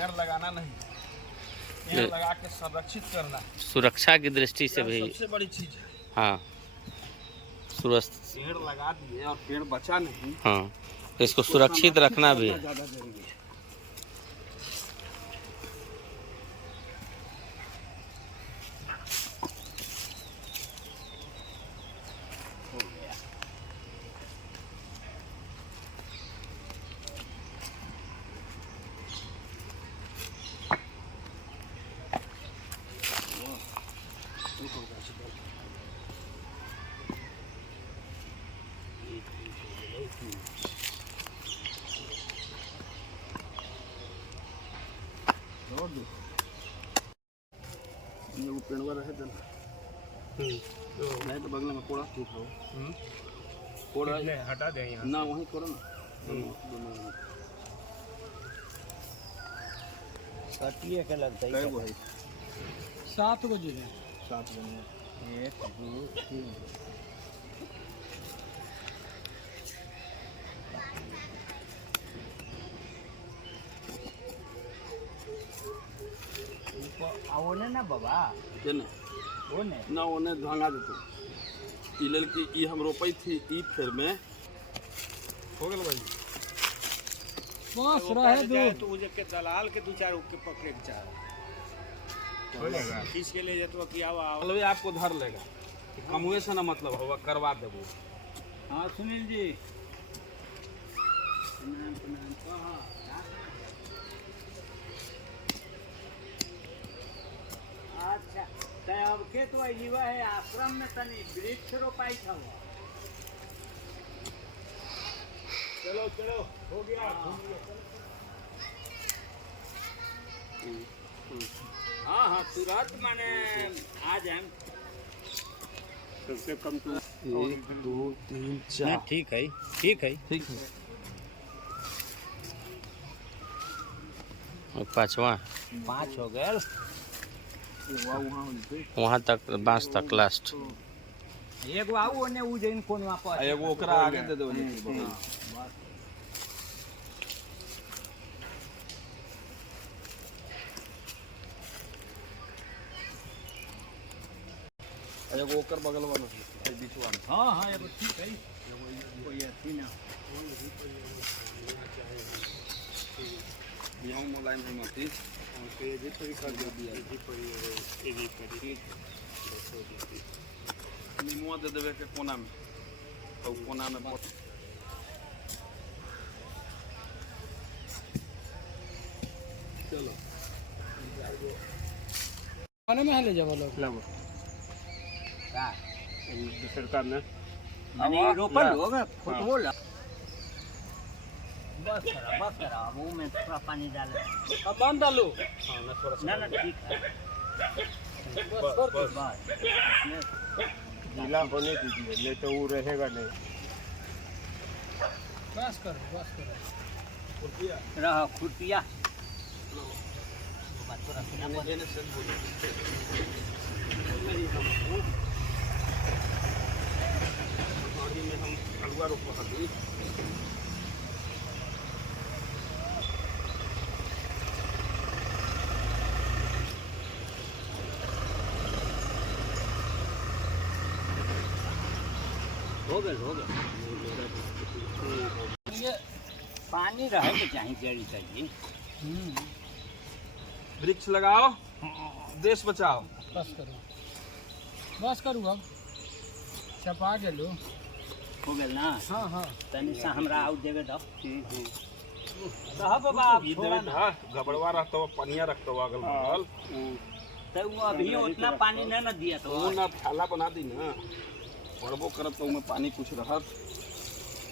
पेड़ लगाना नहीं, पेड़ लगा के संरक्षित करना, सुरक्षा की दृष्टि से भी सबसे बड़ी चीज है। हाँ, पेड़ लगा दिए और पेड़ बचा नहीं, हाँ, तो इसको सुरक्षित रखना भी है। ज़्यादा जरूरी है। ये वो पेड़वा रहे थे तो बगल में कोड़ा ठीक हो, कोड़ा हटा दे यहाँ ना, वहीं करो ना। कटिए के लगता है 7 बजे 7 बजे 1 2 3 ओने ना बाबा केने ना ओने भांगा देते ई लेल की ई हम रोपई थी ई फेर में हो गेल भाई बस रहे दो तो उजे के दलाल के 2-4 के पकड़े के चाह हो जाएगा, खींच के ले जातो कि आवा मतलब आपको धर लेगा, कमुए से ना मतलब होगा, करवा देबो। हां सुनील जी अच्छा तय अब के तो जीवा है आश्रम में तनी वृक्ष रोपाई था। चलो चलो हो गया। हाँ हाँ तुरंत माने आ जाए सबसे कम तो 1 2 3 4 ठीक है ठीक है ठीक है। और पांचवा 5 हो गए वहाँ तक बांस तक लास्ट एगो आऊ ओने उ जइन कोन वापस एगो ओकरा आगे दे दो। एगो ओकर बगल वाला बीचवा में। हां हां एगो ठीक है कोई अथी ना यहाँ मुलायम है मती के जे पर कर दिया जी पर एजी करी निमुआ दे देवे के कोना में, तो कोना में चलो खाने में ले जाओ लोग लगो का सरकार ने माने रोपल होगा फुटबॉल बस करा मुंह में थोड़ा पानी डाल अब मान डालो। हाँ ना थोड़ा ना ठीक है बस गीला होने दीजिए नहीं तो वो रहेगा नहीं। बस करो खुरपिया रहा खुरपिया हम हलवा रोपा हल्दी हो गए पानी रहे के चाहिए जड़ी चाहिए। वृक्ष लगाओ, देश बचाओ। बस करू अब छपा गेलो हो गेल ना। हां हां तनी सा हमरा आउ देवे दो बाबा ये देवे धा गबड़वा रहतो पनिया रखतो अगल बगल, तो वो अभी उतना पानी न दिया तो वो ना थाला बना दी ना, पड़बो करब तो में पानी कुछ रहत।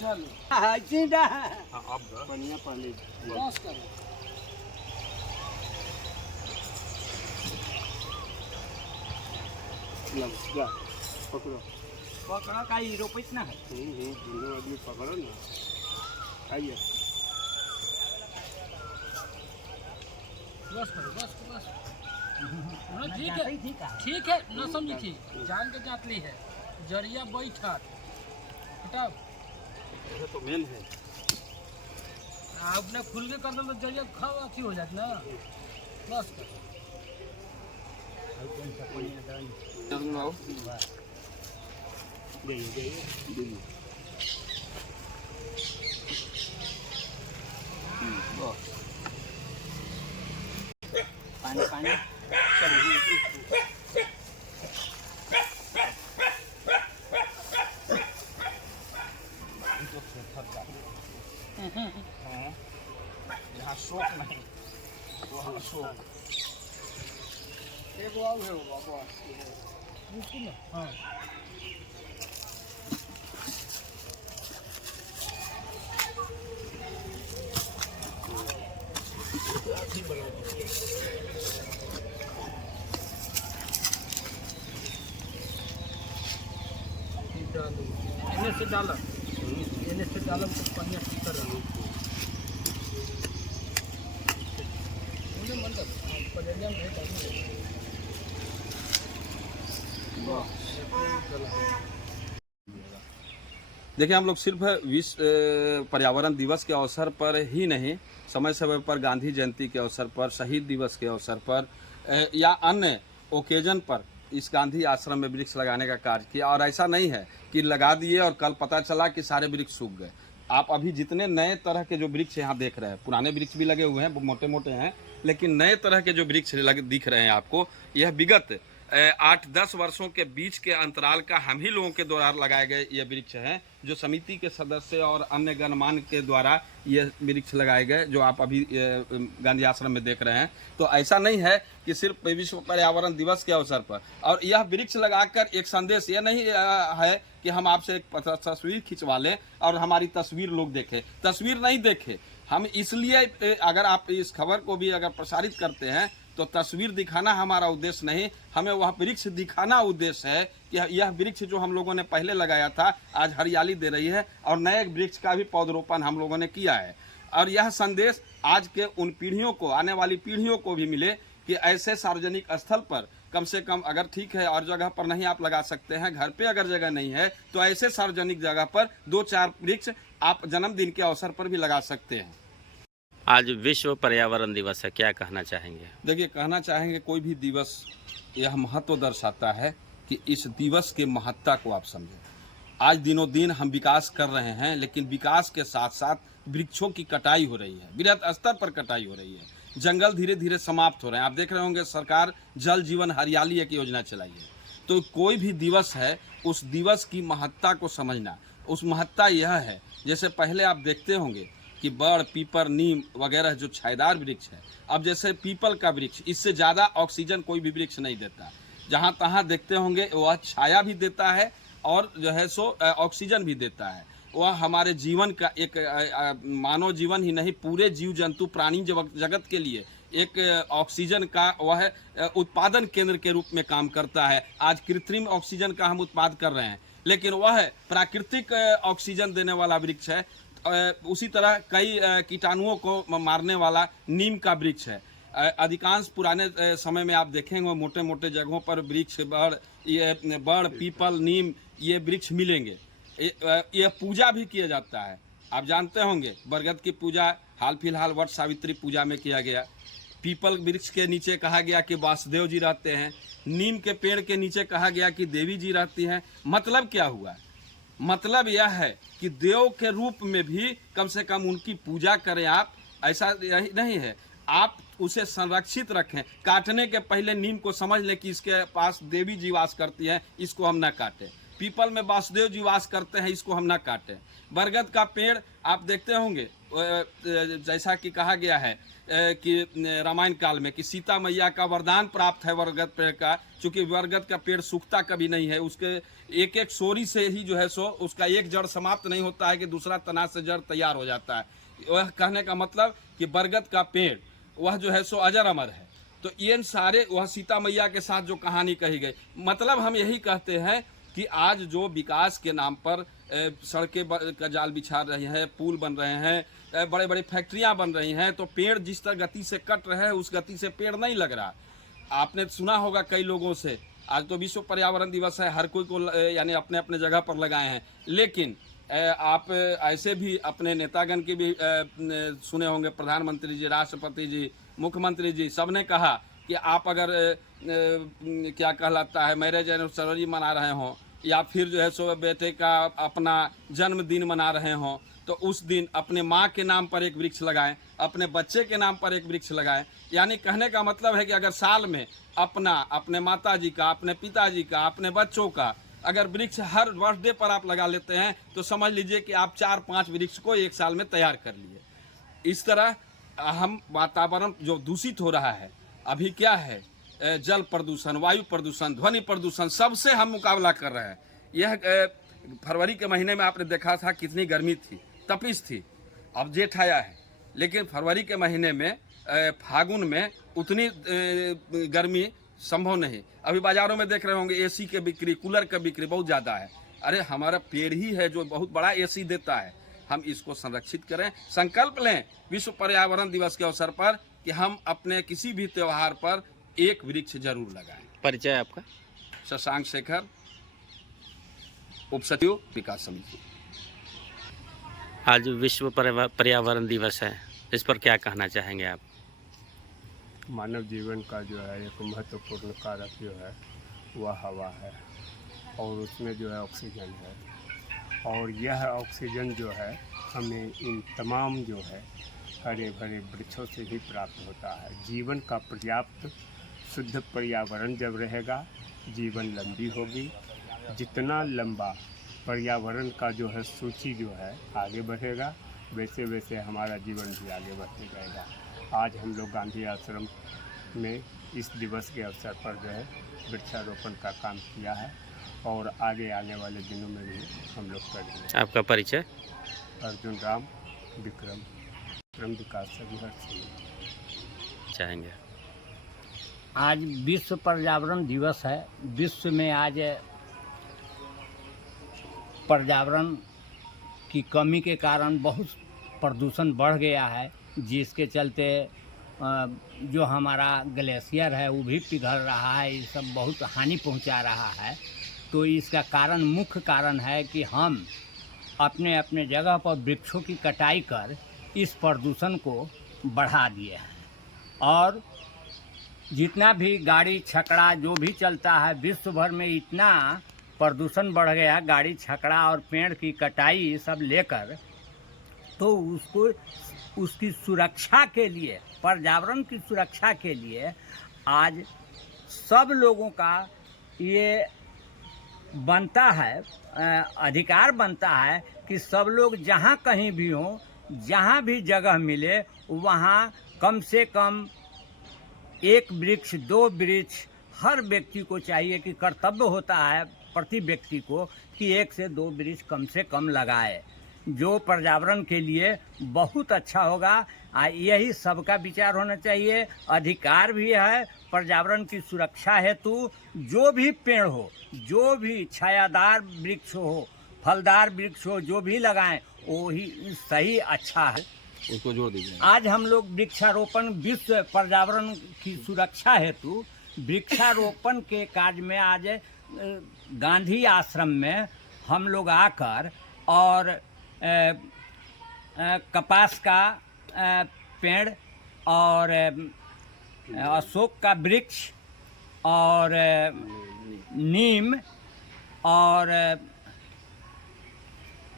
चल हां जिंदा हां अब पनिया पानी बस करो लग जा पकड़ो पकड़ा का ही रोपित ना है। दोनों आदमी पकड़ो ना, आइए बस करो बस ठीक है न समझी थी जान के जात ली है जरिया बैठा हटाओ ये तो मेन है। आपने खुल के कर दो तो जरिए खाओ अच्छी हो जाती ना बस पानी पानी यहाँ शोक नहीं वहाँ शोक एक वाव है वो बाबा बिल्कुल ना हाँ इन्हें से डाला तो पन्ने कर रहा मुझे मन कर पजरिया में डालूंगा देखिए, हम लोग सिर्फ विश्व पर्यावरण दिवस के अवसर पर ही नहीं, समय समय पर गांधी जयंती के अवसर पर, शहीद दिवस के अवसर पर या अन्य ओकेजन पर इस गांधी आश्रम में वृक्ष लगाने का कार्य किया। और ऐसा नहीं है कि लगा दिए और कल पता चला कि सारे वृक्ष सूख गए। आप अभी जितने नए तरह के जो वृक्ष यहाँ देख रहे हैं, पुराने वृक्ष भी लगे हुए हैं, वो मोटे मोटे हैं, लेकिन नए तरह के जो वृक्ष दिख रहे हैं आपको, यह विगत 8-10 वर्षों के बीच के अंतराल का हम ही लोगों के द्वारा लगाए गए ये वृक्ष हैं, जो समिति के सदस्य और अन्य गणमान्य के द्वारा ये वृक्ष लगाए गए, जो आप अभी गांधी आश्रम में देख रहे हैं। तो ऐसा नहीं है कि सिर्फ विश्व पर्यावरण दिवस के अवसर पर, और यह वृक्ष लगाकर एक संदेश ये नहीं है कि हम आपसे एक तस्वीर खिंचवा लें और हमारी तस्वीर लोग देखें। तस्वीर नहीं देखें, हम इसलिए, अगर आप इस खबर को भी अगर प्रसारित करते हैं तो तस्वीर दिखाना हमारा उद्देश्य नहीं, हमें वह वृक्ष दिखाना उद्देश्य है कि यह वृक्ष जो हम लोगों ने पहले लगाया था आज हरियाली दे रही है, और नए वृक्ष का भी पौधरोपण हम लोगों ने किया है। और यह संदेश आज के उन पीढ़ियों को, आने वाली पीढ़ियों को भी मिले कि ऐसे सार्वजनिक स्थल पर कम से कम, अगर ठीक है और जगह पर नहीं आप लगा सकते हैं, घर पे अगर जगह नहीं है, तो ऐसे सार्वजनिक जगह पर 2-4 वृक्ष आप जन्मदिन के अवसर पर भी लगा सकते हैं। आज विश्व पर्यावरण दिवस है, क्या कहना चाहेंगे? देखिए, कहना चाहेंगे, कोई भी दिवस यह महत्व दर्शाता है कि इस दिवस के महत्ता को आप समझें। आज दिनों दिन हम विकास कर रहे हैं, लेकिन विकास के साथ साथ वृक्षों की कटाई हो रही है, बृहद स्तर पर कटाई हो रही है, जंगल धीरे धीरे समाप्त हो रहे हैं। आप देख रहे होंगे सरकार जल जीवन हरियाली एक योजना चलाई है। तो कोई भी दिवस है, उस दिवस की महत्ता को समझना। उस महत्ता यह है, जैसे पहले आप देखते होंगे कि बड़, पीपर, नीम वगैरह जो छायेदार वृक्ष है, अब जैसे पीपल का वृक्ष, इससे ज़्यादा ऑक्सीजन कोई भी वृक्ष नहीं देता। जहाँ तहाँ देखते होंगे वह छाया भी देता है और जो है सो ऑक्सीजन भी देता है। वह हमारे जीवन का एक, मानव जीवन ही नहीं, पूरे जीव जंतु प्राणी जगत के लिए एक ऑक्सीजन का वह उत्पादन केंद्र के रूप में काम करता है। आज कृत्रिम ऑक्सीजन का हम उत्पादन कर रहे हैं, लेकिन वह प्राकृतिक ऑक्सीजन देने वाला वृक्ष है। उसी तरह कई कीटाणुओं को मारने वाला नीम का वृक्ष है। अधिकांश पुराने समय में आप देखेंगे मोटे मोटे जगहों पर वृक्ष, बड़, पीपल, नीम, ये वृक्ष मिलेंगे। ये पूजा भी किया जाता है। आप जानते होंगे बरगद की पूजा हाल फिलहाल वट सावित्री पूजा में किया गया। पीपल वृक्ष के नीचे कहा गया कि वासुदेव जी रहते हैं। नीम के पेड़ के नीचे कहा गया कि देवी जी रहती हैं। मतलब क्या हुआ? मतलब यह है कि देव के रूप में भी कम से कम उनकी पूजा करें आप। ऐसा नहीं है, आप उसे संरक्षित रखें। काटने के पहले नीम को समझ लें कि इसके पास देवी जी वास करती हैं, इसको हम ना काटें। पीपल में वासुदेव जी वास करते हैं, इसको हम ना काटें। बरगद का पेड़ आप देखते होंगे, जैसा कि कहा गया है कि रामायण काल में कि सीता मैया का वरदान प्राप्त है बरगद पेड़ का। चूंकि बरगद का पेड़ सूखता कभी नहीं है, उसके एक एक सोरी से ही जो है सो उसका एक जड़ समाप्त नहीं होता है कि दूसरा तना से जड़ तैयार हो जाता है। वह कहने का मतलब कि बरगद का पेड़ वह जो है सो अजर अमर है। तो ये सारे वह सीता मैया के साथ जो कहानी कही गई, मतलब हम यही कहते हैं कि आज जो विकास के नाम पर सड़कें का जाल बिछा रही हैं, पुल बन रहे हैं, बड़े बड़े फैक्ट्रियां बन रही हैं, तो पेड़ जिस तरह गति से कट रहे हैं उस गति से पेड़ नहीं लग रहा। आपने सुना होगा कई लोगों से, आज तो विश्व पर्यावरण दिवस है, हर कोई को यानी अपने अपने जगह पर लगाए हैं, लेकिन आप ऐसे भी अपने नेतागण की भी सुने होंगे, प्रधानमंत्री जी, राष्ट्रपति जी, मुख्यमंत्री जी, सबने कहा कि आप अगर क्या कहलाता है मैरिज एनिवर्सरी मना रहे हों या फिर जो है सो बेटे का अपना जन्मदिन मना रहे हों तो उस दिन अपने माँ के नाम पर एक वृक्ष लगाएं, अपने बच्चे के नाम पर एक वृक्ष लगाएं। यानी कहने का मतलब है कि अगर साल में अपने माता जी का, अपने पिताजी का, अपने बच्चों का अगर वृक्ष हर बर्थडे पर आप लगा लेते हैं तो समझ लीजिए कि आप 4-5 वृक्ष को एक साल में तैयार कर लिए। इस तरह हम वातावरण जो दूषित हो रहा है अभी क्या है, जल प्रदूषण, वायु प्रदूषण, ध्वनि प्रदूषण, सबसे हम मुकाबला कर रहे हैं। यह फरवरी के महीने में आपने देखा था कितनी गर्मी थी, तपिश थी। अब जेठ आया है लेकिन फरवरी के महीने में फागुन में उतनी गर्मी संभव नहीं। अभी बाजारों में देख रहे होंगे एसी के बिक्री, कूलर के बिक्री बहुत ज़्यादा है। अरे हमारा पेड़ ही है जो बहुत बड़ा एसी देता है, हम इसको संरक्षित करें। संकल्प लें विश्व पर्यावरण दिवस के अवसर पर कि हम अपने किसी भी त्योहार पर एक वृक्ष जरूर लगाएं। परिचय आपका? शशांक शेखर, उप सचिव विकास समिति। आज विश्व पर्यावरण दिवस है, इस पर क्या कहना चाहेंगे आप? मानव जीवन का जो है एक महत्वपूर्ण कारक जो है वह हवा है और उसमें जो है ऑक्सीजन है और यह ऑक्सीजन जो है हमें इन तमाम जो है हरे भरे वृक्षों से ही प्राप्त होता है। जीवन का पर्याप्त शुद्ध पर्यावरण जब रहेगा जीवन लंबी होगी। जितना लंबा पर्यावरण का जो है सूची जो है आगे बढ़ेगा वैसे वैसे हमारा जीवन भी आगे बढ़ते जाएगा। आज हम लोग गांधी आश्रम में इस दिवस के अवसर पर जो है वृक्षारोपण का काम किया है और आगे आने वाले दिनों में भी हम लोग करेंगे। आपका परिचय? अर्जुन राम, विक्रम विकास समिति चाहेंगे। आज विश्व पर्यावरण दिवस है। विश्व में आज पर्यावरण की कमी के कारण बहुत प्रदूषण बढ़ गया है, जिसके चलते जो हमारा ग्लेशियर है वो भी पिघल रहा है। ये सब बहुत हानि पहुंचा रहा है। तो इसका कारण, मुख्य कारण है कि हम अपने अपने जगह पर वृक्षों की कटाई कर इस प्रदूषण को बढ़ा दिए हैं। और जितना भी गाड़ी छकड़ा जो भी चलता है विश्व भर में इतना प्रदूषण बढ़ गया, गाड़ी छकड़ा और पेड़ की कटाई सब लेकर, तो उसकी सुरक्षा के लिए, पर्यावरण की सुरक्षा के लिए आज सब लोगों का ये बनता है, अधिकार बनता है कि सब लोग जहाँ कहीं भी हों, जहाँ भी जगह मिले वहाँ कम से कम 1 वृक्ष 2 वृक्ष हर व्यक्ति को चाहिए कि कर्तव्य होता है प्रति व्यक्ति को कि 1 से 2 वृक्ष कम से कम लगाए, जो पर्यावरण के लिए बहुत अच्छा होगा। यही सबका विचार होना चाहिए। अधिकार भी है पर्यावरण की सुरक्षा हेतु। जो भी पेड़ हो, जो भी छायादार वृक्ष हो, फलदार वृक्ष हो, जो भी लगाएं वो ही सही अच्छा है। उसको जोड़ दीजिए। आज हम लोग वृक्षारोपण, विश्व पर्यावरण की सुरक्षा हेतु वृक्षारोपण के कार्य में आज गांधी आश्रम में हम लोग आकर और कपास का पेड़ और अशोक का वृक्ष और नीम और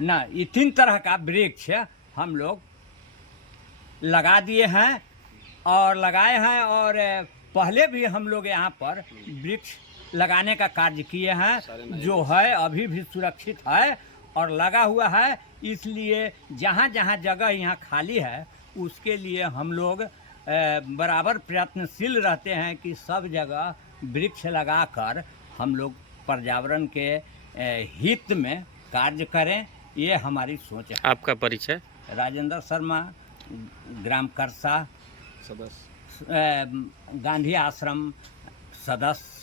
ये 3 तरह का वृक्ष हम लोग लगा दिए हैं और लगाए हैं। और पहले भी हम लोग यहाँ पर वृक्ष लगाने का कार्य किए हैं, जो है अभी भी सुरक्षित है और लगा हुआ है। इसलिए जहाँ जहाँ जगह यहाँ खाली है उसके लिए हम लोग बराबर प्रयत्नशील रहते हैं कि सब जगह वृक्ष लगाकर हम लोग पर्यावरण के हित में कार्य करें। ये हमारी सोच है। आपका परिचय? राजेंद्र शर्मा, ग्राम करसा सदस्य, गांधी आश्रम सदस्य।